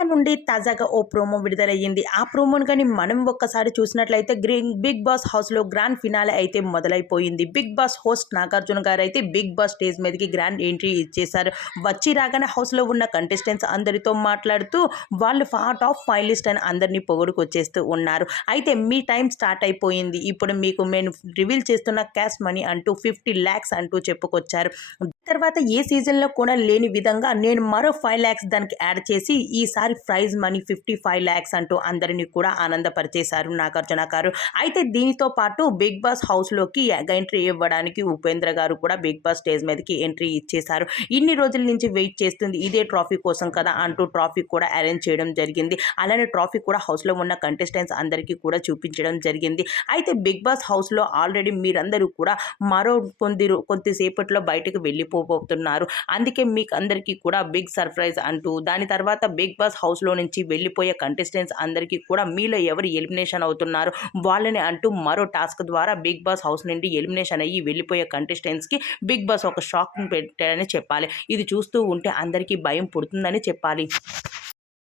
నుండి తాజాగా ఓ ప్రోమో విడుదలయ్యింది. ఆ ప్రోమోను గాని మనం ఒక్కసారి చూసినట్లయితే బిగ్ బాస్ హౌస్‌లో గ్రాండ్ ఫినాలే అయితే మొదలైపోయింది. బిగ్ బాస్ హోస్ట్ నాగార్జున గారైతే బిగ్ బాస్ స్టేజ్ మీదకి గ్రాండ్ ఎంట్రీ ఇచ్చేశారు. వచ్చి రాగానే హౌస్‌లో ఉన్న కంటెస్టెంట్స్ అందరితో మాట్లాడుతూ వాళ్ళు టాప్ ఫైనలిస్ట్ అని అందరిని పొగుడుకొచ్చేస్తూ ఉన్నారు. అయితే మీ టైం స్టార్ట్ అయిపోయింది. ఇప్పుడు మీకు నేను రివీల్ చేస్తున్న క్యాష్ మనీ అంటూ 50,00,000 అంటూ చెప్పుకొచ్చారు. తర్వాత ఏ సీజన్‌లో కూడా లేని విధంగా నేను మరో 5,00,000 దానికి యాడ్ చేసి ఈసారి ప్రైజ్ మనీ 55,00,000 అంటూ అందరిని కూడా ఆనందపరిచేశారు నాగార్జున గారు. అయితే దీనితో పాటు బిగ్ బాస్ హౌస్‌లోకి ఎంట్రీ ఇవ్వడానికి ఉపేంద్ర గారు కూడా బిగ్ బాస్ స్టేజ్ మీదకి ఎంట్రీ ఇచ్చేశారు. ఇన్ని రోజుల నుంచి వెయిట్ చేస్తుంది ఇదే ట్రోఫీ కోసం కదా అంటూ ట్రోఫీ కూడా అరేంజ్ చేయడం జరిగింది. అలానే ట్రోఫీ కూడా హౌస్‌లో ఉన్న కంటెస్టెంట్స్ అందరికీ కూడా చూపించడం జరిగింది. అయితే బిగ్ బాస్ హౌస్‌లో ఆల్రెడీ మీరందరూ కూడా మరో కొద్దిసేపట్లో బయటకు వెళ్ళిపోబోతున్నారు. అందుకే మీకు అందరికీ కూడా బిగ్ సర్ప్రైజ్ అంటూ దాని తర్వాత బిగ్ బాస్ హౌస్‌లో నుంచి వెళ్ళిపోయే కంటెస్టెంట్స్ అందరికీ కూడా మీలో ఎవరు ఎలిమినేషన్ అవుతున్నారో వాళ్ళని అంటూ మరో టాస్క్ ద్వారా బిగ్ బాస్ హౌస్ నుండి ఎలిమినేషన్ అయ్యి వెళ్ళిపోయే కంటెస్టెంట్స్‌కి బిగ్ బాస్ ఒక షాక్‌ని పెట్టారని చెప్పాలి. ఇది చూస్తూ ఉంటే అందరికీ భయం పుడుతుందని చెప్పాలి.